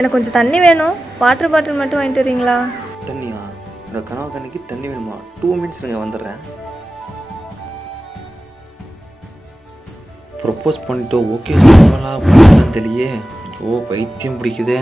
எனக்கு கொஞ்சம் தண்ணி வேணும். வாட்டர் பாட்டில் மட்டும் வாங்கிட்டு வரீங்களா? தண்ணியா? என்னோட கனவு கண்ணிக்கு தண்ணி வேணுமா? 2 மினிட்ஸ் நீங்கள் வந்துடுறேன். ப்ரொப்போஸ் பண்ணிட்டோம், ஓகே சொல்லுவாங்களா பண்ணலாம் தெரியலையே. பைத்தியம் பிடிக்குதே.